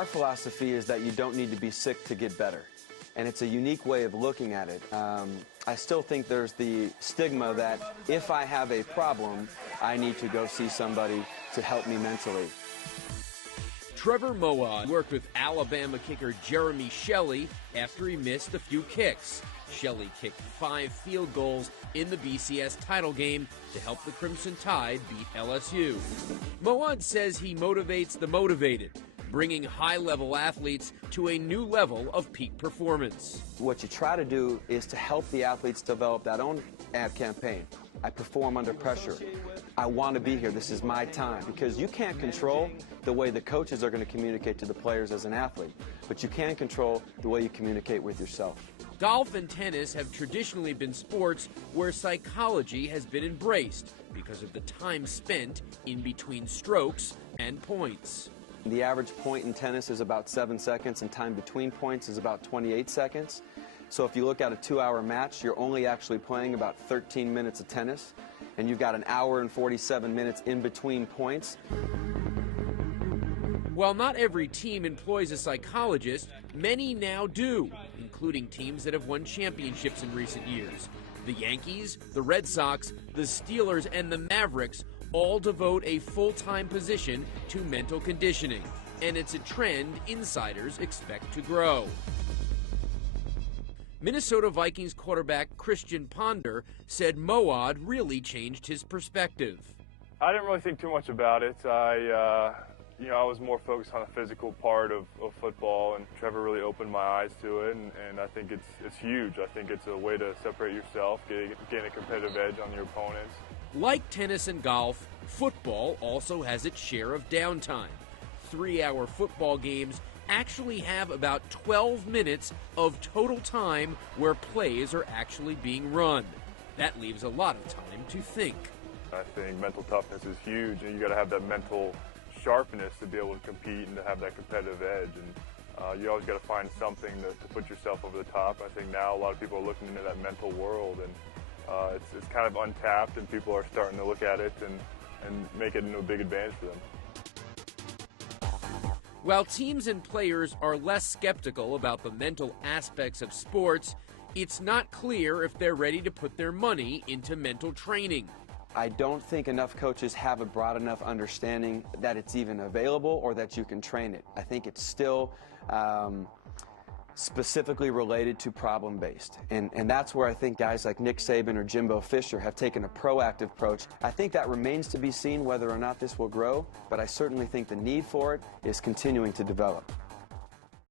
Our philosophy is that you don't need to be sick to get better. And it's a unique way of looking at it. I still think there's the stigma that if I have a problem, I need to go see somebody to help me mentally. Trevor Moawad worked with Alabama kicker Jeremy Shelley after he missed a few kicks. Shelley kicked 5 field goals in the BCS title game to help the Crimson Tide beat LSU. Moawad says he motivates the motivated, bringing high-level athletes to a new level of peak performance. What you try to do is to help the athletes develop that own ad campaign. I perform under pressure. I want to be here. This is my time. Because you can't control the way the coaches are going to communicate to the players as an athlete, but you can control the way you communicate with yourself. Golf and tennis have traditionally been sports where psychology has been embraced because of the time spent in between strokes and points. The average point in tennis is about 7 seconds, and time between points is about 28 seconds. So if you look at a 2-hour match, you're only actually playing about 13 minutes of tennis, and you've got an hour and 47 minutes in between points. While not every team employs a psychologist, many now do, including teams that have won championships in recent years. The Yankees, the Red Sox, the Steelers, and the Mavericks all devote a full-time position to mental conditioning, and it's a trend insiders expect to grow. Minnesota Vikings quarterback Christian Ponder said Moawad really changed his perspective. I didn't really think too much about it. I was more focused on the physical part of football, and Trevor really opened my eyes to it, and I think it's huge. I think it's a way to separate yourself, gain a competitive edge on your opponents. Like tennis and golf, football also has its share of downtime. 3-hour football games actually have about 12 minutes of total time where plays are actually being run. That leaves a lot of time to think. I think mental toughness is huge, and you got to have that mental sharpness to be able to compete and to have that competitive edge. And you always got to find something to put yourself over the top. I think now a lot of people are looking into that mental world, and it's kind of untapped, and people are starting to look at it and make it into a big advantage for them. While teams and players are less skeptical about the mental aspects of sports, it's not clear if they're ready to put their money into mental training. I don't think enough coaches have a broad enough understanding that it's even available or that you can train it. I think it's still specifically related to problem-based. And that's where I think guys like Nick Saban or Jimbo Fisher have taken a proactive approach. I think that remains to be seen whether or not this will grow, but I certainly think the need for it is continuing to develop.